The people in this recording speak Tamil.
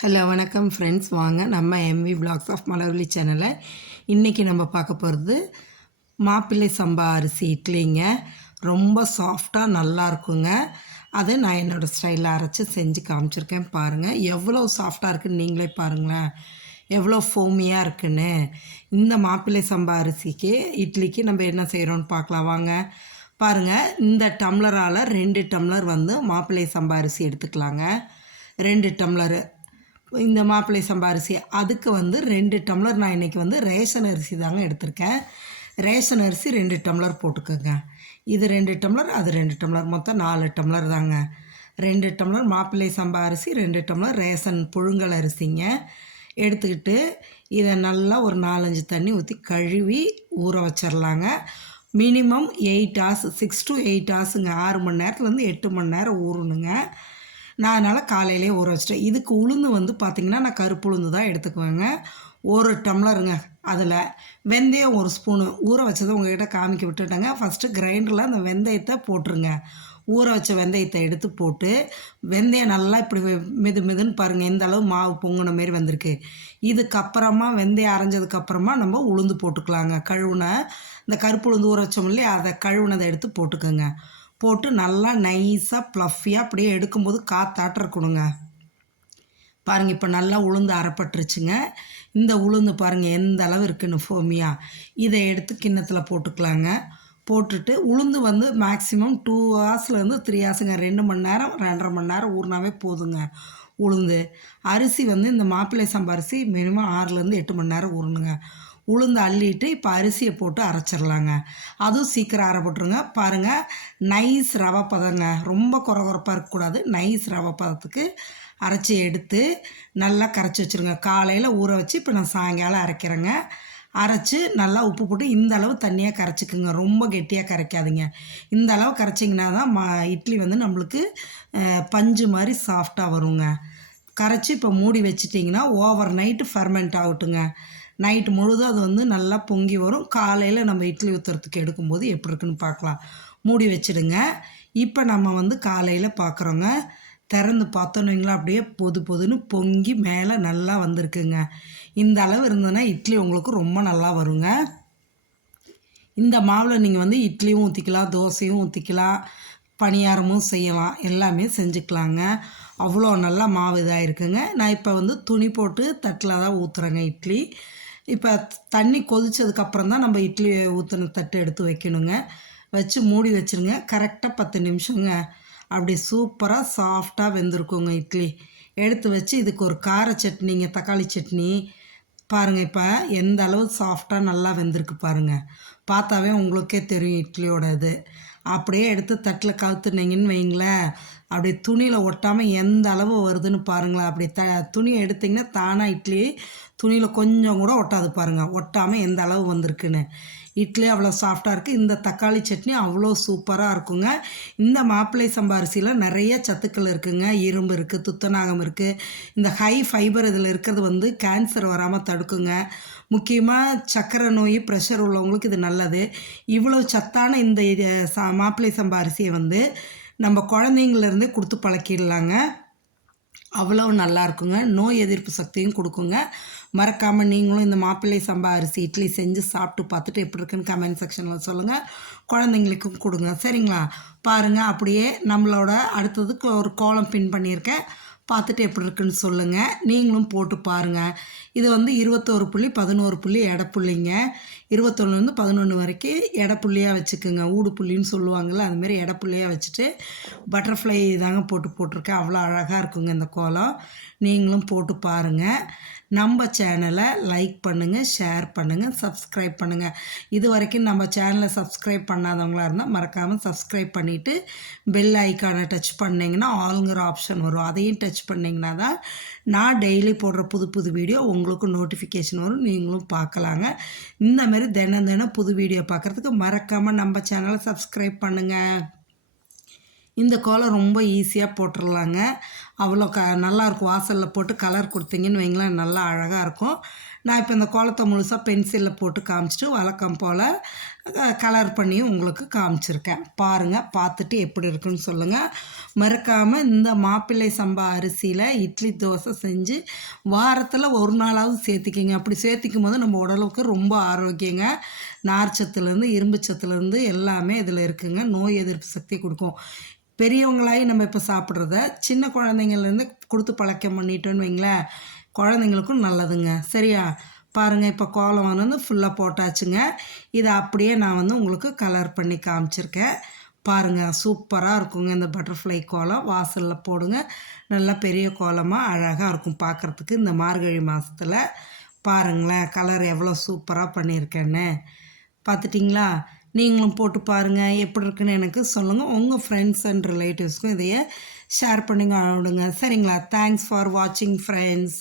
ஹலோ வணக்கம் ஃப்ரெண்ட்ஸ். வாங்க நம்ம எம்வி பிளாக்ஸ் ஆஃப் மலர்விழி சேனலை இன்றைக்கி நம்ம பார்க்க போகிறது மாப்பிள்ளை சம்பா அரிசி இட்லிங்க. ரொம்ப சாஃப்டாக நல்லா இருக்குங்க. அதை நான் என்னோடய ஸ்டைலில் அரைச்சி செஞ்சு காமிச்சிருக்கேன். பாருங்கள் எவ்வளோ சாஃப்டாக இருக்குதுன்னு நீங்களே பாருங்களேன், எவ்வளோ ஃபோமியாக இருக்குன்னு. இந்த மாப்பிள்ளை சம்பா அரிசிக்கு இட்லிக்கு நம்ம என்ன செய்கிறோன்னு பார்க்கலாம் வாங்க. பாருங்கள், இந்த டம்ளரால் 2 டம்ளர் மாப்பிள்ளை சம்பா அரிசி எடுத்துக்கலாங்க. 2 டம்ளரு இந்த மாப்பிள்ளை சம்பா அரிசி. அதுக்கு 2 டம்ளர் நான் இன்றைக்கி ரேஷன் அரிசி தாங்க எடுத்திருக்கேன். ரேஷன் அரிசி 2 டம்ளர் போட்டுக்கோங்க. இது 2 டம்ளர், அது 2 டம்ளர், மொத்தம் 4 டம்ளர் தாங்க. 2 டம்ளர் மாப்பிள்ளை சம்பா அரிசி, 2 டம்ளர் ரேஷன் புழுங்கல் அரிசிங்க எடுத்துக்கிட்டு இதை நல்லா ஒரு 4-5 தண்ணி ஊற்றி கழுவி ஊற வச்சிடலாங்க. மினிமம் 8 ஹார்ஸ், 6 to 8 ஹார்ஸுங்க. 6 மணி நேரத்துலேருந்து 8 மணி நேரம் ஊறணுங்க. நான் அதனால் காலையிலே ஊற வச்சிட்டேன். இதுக்கு உளுந்து பார்த்திங்கன்னா நான் கருப்பு உளுந்து தான் எடுத்துக்குவேங்க. 1 டம்ளருங்க. அதில் வெந்தயம் 1 ஸ்பூனு ஊற வச்சதை உங்கள்கிட்ட காமிக்க விட்டுட்டேங்க. ஃபஸ்ட்டு கிரைண்டரில் அந்த வெந்தயத்தை போட்டுருங்க. ஊற வச்ச வெந்தயத்தை எடுத்து போட்டு வெந்தயம் நல்லா இப்படி மெதுன்னு பாருங்கள், எந்த அளவு மாவு பொங்குன மாரி வந்திருக்கு. இதுக்கப்புறமா வெந்தயம் அரைஞ்சதுக்கப்புறமா நம்ம உளுந்து போட்டுக்கலாங்க. கழுவுன இந்த கருப்பு உளுந்து ஊற வச்சோம் இல்லையா, அதை கழுவுனதை எடுத்து போட்டுக்கோங்க. போட்டு நல்லா நைஸாக ப்ளஃபியாக அப்படியே எடுக்கும்போது காற்றாட்ட இருக்கணுங்க. பாருங்கள், இப்போ நல்லா உளுந்து அரைப்பட்டுருச்சுங்க. இந்த உளுந்து பாருங்கள் எந்த அளவு இருக்குன்னு ஃபோமியாக. இதை எடுத்து கிண்ணத்தில் போட்டுக்கலாங்க. போட்டுட்டு உளுந்து மேக்ஸிமம் 2 ஹார்ஸ்லேருந்து 3 ஹார்ஸுங்க. 2 மணி நேரம் 2.5 மணி நேரம் ஊறினாவே போதுங்க உளுந்து. அரிசி இந்த மாப்பிள்ளை சம்பா அரிசி மினிமம் 6லேருந்து 8 மணி நேரம் ஊறணுங்க. உளுந்து அள்ளிட்டு இப்போ அரிசியை போட்டு அரைச்சிடலாங்க. அதுவும் சீக்கிரம் அரைப்பட்டுருங்க. பாருங்கள், நைஸ் ரவை பதங்க. ரொம்ப குறப்பாக இருக்கக்கூடாது. நைஸ் ரவை பதத்துக்கு அரைச்சி எடுத்து நல்லா கரைச்சி வச்சுருங்க. காலையில் ஊற வச்சு இப்போ நான் சாயங்காலம் அரைக்கிறேங்க. அரைச்சி நல்லா உப்பு போட்டு இந்த அளவு தண்ணியாக கரைச்சிக்குங்க. ரொம்ப கெட்டியாக கரைக்காதீங்க. இந்த அளவு கரைச்சிங்கன்னா தான் இட்லி நம்மளுக்கு பஞ்சு மாதிரி சாஃப்டாக வருங்க. கரைச்சி இப்போ மூடி வச்சிட்டிங்கன்னா ஓவர் நைட்டு ஃபெர்மெண்ட் ஆகட்டுங்க. நைட்டு முழுதும் அது நல்லா பொங்கி வரும். காலையில் நம்ம இட்லி ஊற்றுறதுக்கு எடுக்கும்போது எப்படி இருக்குன்னு பார்க்கலாம். மூடி வச்சுடுங்க. இப்போ நம்ம காலையில் பார்க்குறோங்க. திறந்து பார்த்தோன்னீங்களா, அப்படியே பொதுன்னு பொங்கி மேலே நல்லா வந்திருக்குங்க. இந்த அளவு இருந்ததுன்னா இட்லி உங்களுக்கு ரொம்ப நல்லா வருங்க. இந்த மாவில் நீங்கள் இட்லியும் ஊற்றிக்கலாம், தோசையும் ஊற்றிக்கலாம், பணியாரமும் செய்யலாம், எல்லாமே செஞ்சுக்கலாங்க. அவ்வளோ நல்லா மாவு இதாக இருக்குங்க. நான் இப்போ துணி போட்டு தட்டில் தான் ஊற்றுறேங்க இட்லி. இப்போ தண்ணி கொதித்ததுக்கப்புறம் தான் நம்ம இட்லி ஊற்றின தட்டு எடுத்து வைக்கணுங்க. வச்சு மூடி வச்சுருங்க. கரெக்டாக 10 நிமிஷங்க. அப்படி சூப்பராக சாஃப்டாக வெந்திருக்குங்க இட்லி. எடுத்து வச்சு இதுக்கு ஒரு கார சட்னிங்க, தக்காளி சட்னி. பாருங்கள் இப்போ எந்த அளவு சாஃப்டாக நல்லா வெந்திருக்கு பாருங்கள். பார்த்தாவே உங்களுக்கே தெரியும் இட்லியோட இது. அப்படியே எடுத்து தட்டில் கவுத்துனீங்கன்னு வைங்களேன், அப்படி துணியில் ஒட்டாமல் எந்த அளவு வருதுன்னு பாருங்களேன். அப்படி துணியை எடுத்திங்கன்னா தானாக இட்லி துணியில் கொஞ்சம் கூட ஒட்டாது பாருங்கள். ஒட்டாமல் எந்த அளவு வந்திருக்குன்னு. இட்லி அவ்வளோ சாஃப்டாக இருக்குது. இந்த தக்காளி சட்னி அவ்வளோ சூப்பராக இருக்குங்க. இந்த மாப்பிள்ளை சம்பா அரிசியில் நிறைய சத்துக்கள் இருக்குதுங்க. இரும்பு இருக்குது, துத்தநாகம் இருக்குது. இந்த ஹை ஃபைபர் இதில் இருக்கிறது கேன்சர் வராமல் தடுக்குங்க. முக்கியமாக சர்க்கரை நோய், ப்ரெஷர் உள்ளவங்களுக்கு இது நல்லது. இவ்வளோ சத்தான இந்த மாப்பிள்ளை சம்பா அரிசியை நம்ம குழந்தைங்கள்லேருந்தே கொடுத்து பழக்கிடலாங்க. அவ்வளோ நல்லா இருக்குங்க. நோய் எதிர்ப்பு சக்தியும் கொடுக்குங்க. மறக்காமல் நீங்களும் இந்த மாப்பிள்ளை சம்பா அரிசி இட்லி செஞ்சு சாப்பிட்டு பார்த்துட்டு எப்படி இருக்குன்னு கமெண்ட் செக்ஷனில் சொல்லுங்கள். குழந்தைங்களுக்கும் கொடுங்க, சரிங்களா? பாருங்கள், அப்படியே நம்மளோட அடுத்ததுக்கு ஒரு கோலம் பின் பண்ணியிருக்கேன். பார்த்துட்டு எப்படி இருக்குன்னு சொல்லுங்கள். நீங்களும் போட்டு பாருங்கள். இது 21 புள்ளி 11 புள்ளி எடைப்புள்ளிங்க. 21லேருந்து 11 வரைக்கும் எடைப்புள்ளியாக வச்சுக்கோங்க. ஊடு புள்ளின்னு சொல்லுவாங்கள்ல, அதுமாரி எடைப்புள்ளியாக வச்சுட்டு பட்டர்ஃப்ளை தாங்க போட்டிருக்கேன். அவ்வளோ அழகாக இருக்குங்க இந்த கோலம். நீங்களும் போட்டு பாருங்கள். நம்ம சேனலை லைக் பண்ணுங்கள், ஷேர் பண்ணுங்கள், சப்ஸ்கிரைப் பண்ணுங்கள். இது வரைக்கும் நம்ம சேனலை சப்ஸ்கிரைப் பண்ணாதவங்களாக இருந்தால் மறக்காமல் சப்ஸ்கிரைப் பண்ணிவிட்டு பெல் ஐக்கானை டச் பண்ணிங்கன்னா ஆளுங்கிற ஆப்ஷன் வரும். அதையும் டச் பண்ணிங்கன்னா தான் நான் டெய்லி போடுற புது வீடியோ உங்களுக்கு நோட்டிஃபிகேஷன் வரும். நீங்களும் பார்க்கலாங்க. இந்தமாரி தினம் புது வீடியோ பார்க்குறதுக்கு மறக்காமல் நம்ம சேனலை சப்ஸ்கிரைப் பண்ணுங்கள். இந்த கோலம் ரொம்ப ஈஸியாக போட்டுடலாங்க. அவ்வளோ நல்லாயிருக்கும். வாசலில் போட்டு கலர் கொடுத்தீங்கன்னு வைங்களேன், நல்லா அழகாக இருக்கும். நான் இப்போ இந்த கோலத்தை முழுசாக பென்சிலில் போட்டு காமிச்சிட்டு வழக்கம் போல் கலர் பண்ணியும் உங்களுக்கு காமிச்சிருக்கேன். பாருங்கள், பார்த்துட்டு எப்படி இருக்குன்னு சொல்லுங்கள். மறக்காமல் இந்த மாப்பிள்ளை சம்பா அரிசியில் இட்லி தோசை செஞ்சு வாரத்தில் ஒரு நாளாவது சேர்த்திக்கிங்க. அப்படி சேர்த்திக்கும் போது நம்ம உடலுக்கு ரொம்ப ஆரோக்கியங்க. நார்ச்சத்துலேருந்து இரும்பு சத்துலேருந்து எல்லாமே இதில் இருக்குங்க. நோய் எதிர்ப்பு சக்தி கொடுக்கும். பெரியவங்களாகி நம்ம இப்போ சாப்பிட்றத சின்ன குழந்தைங்கள்லேருந்து கொடுத்து பழக்கம் பண்ணிட்டோன்னு வைங்களேன், குழந்தைங்களுக்கும் நல்லதுங்க. சரியா? பாருங்கள், இப்போ கோலம் வந்து ஃபுல்லாக போட்டாச்சுங்க. இதை அப்படியே நான் வந்து உங்களுக்கு கலர் பண்ணி காமிச்சிருக்கேன். பாருங்கள், சூப்பராக இருக்குங்க இந்த பட்டர்ஃப்ளை கோலம். வாசலில் போடுங்க, நல்லா பெரிய கோலமாக அழகாக இருக்கும் பார்க்குறதுக்கு. இந்த மார்கழி மாதத்தில் பாருங்களேன், கலர் எவ்வளோ சூப்பராக பண்ணியிருக்கேன்னு பார்த்துட்டிங்களா? நீங்களும் போட்டு பாருங்கள், எப்படி இருக்குன்னு எனக்கு சொல்லுங்கள். உங்கள் ஃப்ரெண்ட்ஸ் அண்ட் ரிலேட்டிவ்ஸ்க்கும் இதையே ஷேர் பண்ணிங்க விடுங்க. சரிங்களா? தேங்க்ஸ் ஃபார் வாட்சிங் ஃப்ரெண்ட்ஸ்.